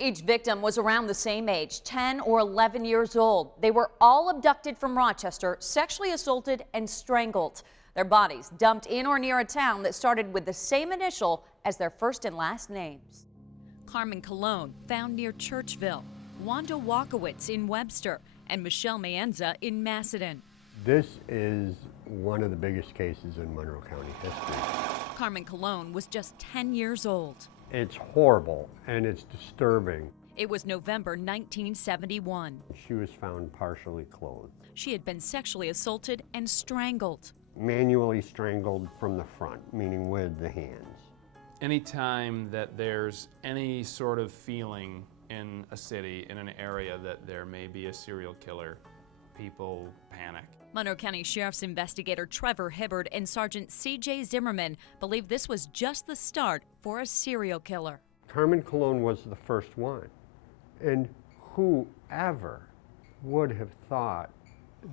Each victim was around the same age, 10 or 11 years old. They were all abducted from Rochester, sexually assaulted and strangled. Their bodies dumped in or near a town that started with the same initial as their first and last names. Carmen Cologne found near Churchville, Wanda Walkowitz in Webster, and Michelle Maenza in Macedon. This is one of the biggest cases in Monroe County history. Carmen Cologne was just 10 years old. It's horrible and it's disturbing. It was November 1971. She was found partially clothed. She had been sexually assaulted and strangled. Manually strangled from the front, meaning with the hands. Anytime that there's any sort of feeling in a city, in an area that there may be a serial killer, people panic. Monroe County Sheriff's investigator Trevor Hibbard and Sergeant C.J. Zimmerman believe this was just the start for a serial killer. Carmen Cologne was the first one. And whoever would have thought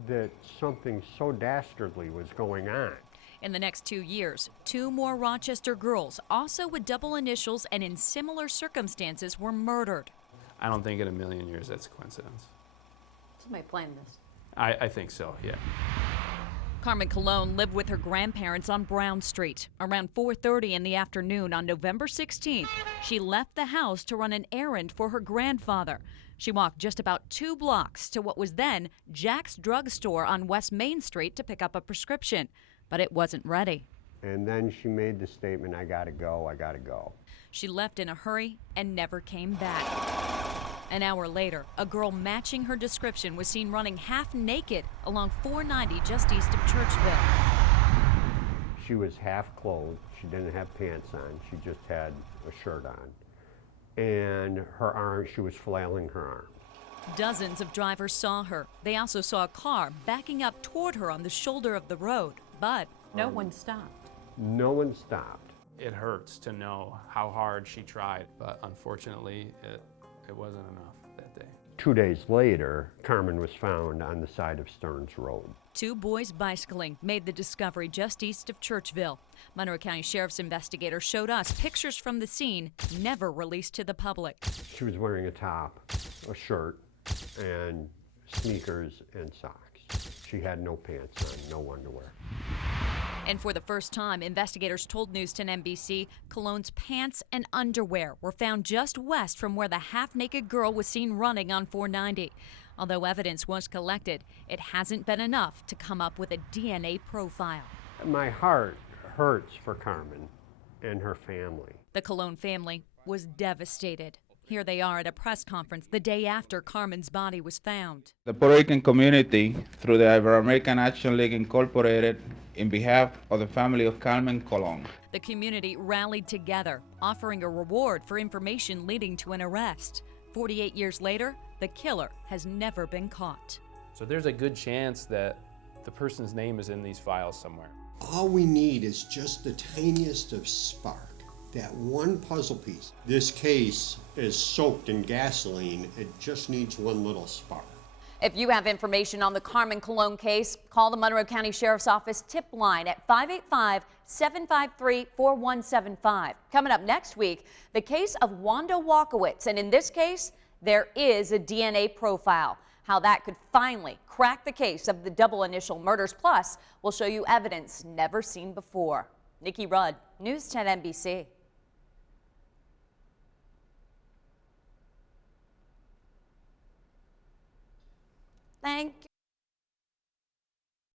that something so dastardly was going on? In the next 2 years, 2 more Rochester girls, also with double initials and in similar circumstances, were murdered. I don't think in a million years that's a coincidence. Somebody planned this. I think so, yeah. Carmen Cologne lived with her grandparents on Brown Street. Around 4:30 in the afternoon on November 16th, she left the house to run an errand for her grandfather. She walked just about 2 blocks to what was then Jack's Drug Store on West Main Street to pick up a prescription, but it wasn't ready. And then she made the statement, I gotta go, I gotta go. She left in a hurry and never came back. An hour later, a girl matching her description was seen running half naked along 490 just east of Churchville. She was half clothed. She didn't have pants on. She just had a shirt on. And her arms, she was flailing her arms. Dozens of drivers saw her. They also saw a car backing up toward her on the shoulder of the road, but no one stopped. No one stopped. It hurts to know how hard she tried, but unfortunately, it wasn't enough that day. 2 days later, Carmen was found on the side of Stearns Road. 2 boys bicycling made the discovery just east of Churchville. Monroe County Sheriff's investigator showed us pictures from the scene never released to the public. She was wearing a top, a shirt, and sneakers and socks. She had no pants on, no underwear. And for the first time, investigators told News 10 NBC Cologne's pants and underwear were found just west from where the half-naked girl was seen running on 490. Although evidence was collected, it hasn't been enough to come up with a DNA profile. My heart hurts for Carmen and her family. The Cologne family was devastated. Here they are at a press conference the day after Carmen's body was found. The Puerto Rican community, through the Ibero-American Action League Incorporated, in behalf of the family of Carmen Cologne. The community rallied together, offering a reward for information leading to an arrest. 48 years later, the killer has never been caught. So there's a good chance that the person's name is in these files somewhere. All we need is just the tiniest of spark, that one puzzle piece. This case is soaked in gasoline. It just needs one little spark. If you have information on the Carmen Cologne case, call the Monroe County Sheriff's Office tip line at 585-753-4175. Coming up next week, the case of Wanda Walkowitz, and in this case, there is a DNA profile. How that could finally crack the case of the double initial murders. Plus, we'll show you evidence never seen before. Nikki Rudd, News 10 NBC. Thank you.